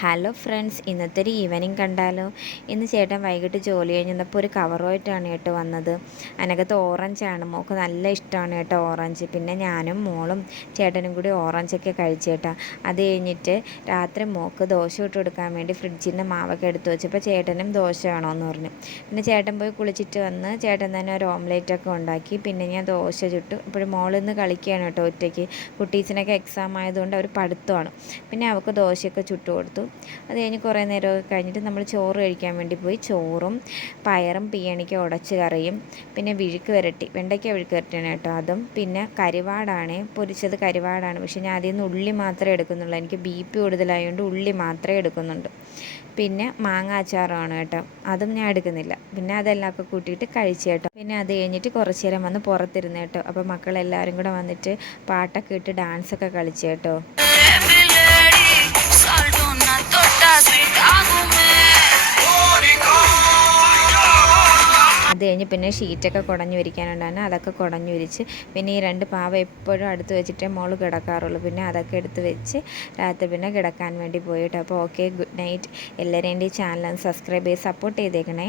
Hello friends, ഇന്നത്തെ ഒരു evening കണ്ടാലോ? ഇന്ന് ചേട്ടൻ വൈകിട്ട് ജോലി കഴിഞ്ഞപ്പോൾ ഒരു കവറുമായിട്ടാണ് കേട്ടോ വന്നത്. അതിനകത്ത് ഓറഞ്ചാണ്. മോൾക്ക് നല്ല ഇഷ്ടമാണ് കേട്ടോ ഓറഞ്ച്. പിന്നെ ഞാനും മോളും ചേട്ടനും കൂടി ഓറഞ്ചൊക്കെ കഴിച്ചു കേട്ടോ. അത് കഴിഞ്ഞിട്ട് രാത്രി മോൾക്ക് ദോശ ഇട്ട് കൊടുക്കാൻ വേണ്ടി ഫ്രിഡ്ജിൽ നിന്ന് മാവൊക്കെ എടുത്ത് വെച്ചപ്പോൾ ചേട്ടനും ദോശ വേണമെന്ന് പറഞ്ഞു. പിന്നെ ചേട്ടൻ പോയി കുളിച്ചിട്ട് വന്ന് ചേട്ടൻ തന്നെ ഒരു ഓംലേറ്റൊക്കെ ഉണ്ടാക്കി. പിന്നെ ഞാൻ ദോശ ചുട്ടു. ഇപ്പോഴും മോളിന്ന് കളിക്കുകയാണ് കേട്ടോ ഒറ്റയ്ക്ക്. കുട്ടീസിനൊക്കെ എക്സാം ആയതുകൊണ്ട് അവർ പഠിത്തമാണ്. പിന്നെ അവൾക്ക് ദോശയൊക്കെ ചുട്ടു കൊടുത്തു. അത് കഴിഞ്ഞ് കുറേ നേരമൊക്കെ കഴിഞ്ഞിട്ട് നമ്മൾ ചോറ് കഴിക്കാൻ വേണ്ടി പോയി. ചോറും പയറും പീയണിക്ക് ഉടച്ച് കറിയും പിന്നെ വിഴുക്ക് വരട്ടി, വെണ്ടയ്ക്ക വിഴുക്ക് വരട്ടിയാണ് കേട്ടോ അതും. പിന്നെ കരിവാടാണ്, പൊരിച്ചത് കരിവാടാണ്. പക്ഷേ ഞാൻ അതിൽ നിന്ന് ഉള്ളി മാത്രമേ എടുക്കുന്നുള്ളൂ. എനിക്ക് BP കൂടുതലായതുകൊണ്ട് ഉള്ളി മാത്രമേ എടുക്കുന്നുണ്ട്. പിന്നെ മാങ്ങ അച്ചാറുമാണ് കേട്ടോ, അതും ഞാൻ എടുക്കുന്നില്ല. പിന്നെ അതെല്ലാം ഒക്കെ കൂട്ടിയിട്ട് കഴിച്ചു കേട്ടോ. പിന്നെ അത് കഴിഞ്ഞിട്ട് കുറച്ച് നേരം വന്ന് പുറത്തിരുന്ന് കേട്ടോ. അപ്പോൾ മക്കളെല്ലാവരും കൂടെ വന്നിട്ട് പാട്ടൊക്കെ ഇട്ട് ഡാൻസൊക്കെ കളിച്ചു കേട്ടോ. അത് കഴിഞ്ഞ് പിന്നെ ഷീറ്റൊക്കെ കുടഞ്ഞു വിരിക്കാനുണ്ടായിരുന്നു. അതൊക്കെ കുടഞ്ഞു വിരിച്ച് പിന്നെ ഈ 2 പാവ എപ്പോഴും അടുത്ത് വെച്ചിട്ടേ മോള് കിടക്കാറുള്ളൂ. പിന്നെ അതൊക്കെ എടുത്ത് വെച്ച് രാത്രി പിന്നെ കിടക്കാൻ വേണ്ടി പോയിട്ട്. അപ്പോൾ ഓക്കെ, ഗുഡ് നൈറ്റ്. എല്ലാവരും എൻ്റെ ഈ ചാനൽ സബ്സ്ക്രൈബ് ചെയ്ത് സപ്പോർട്ട് ചെയ്തേക്കണേ.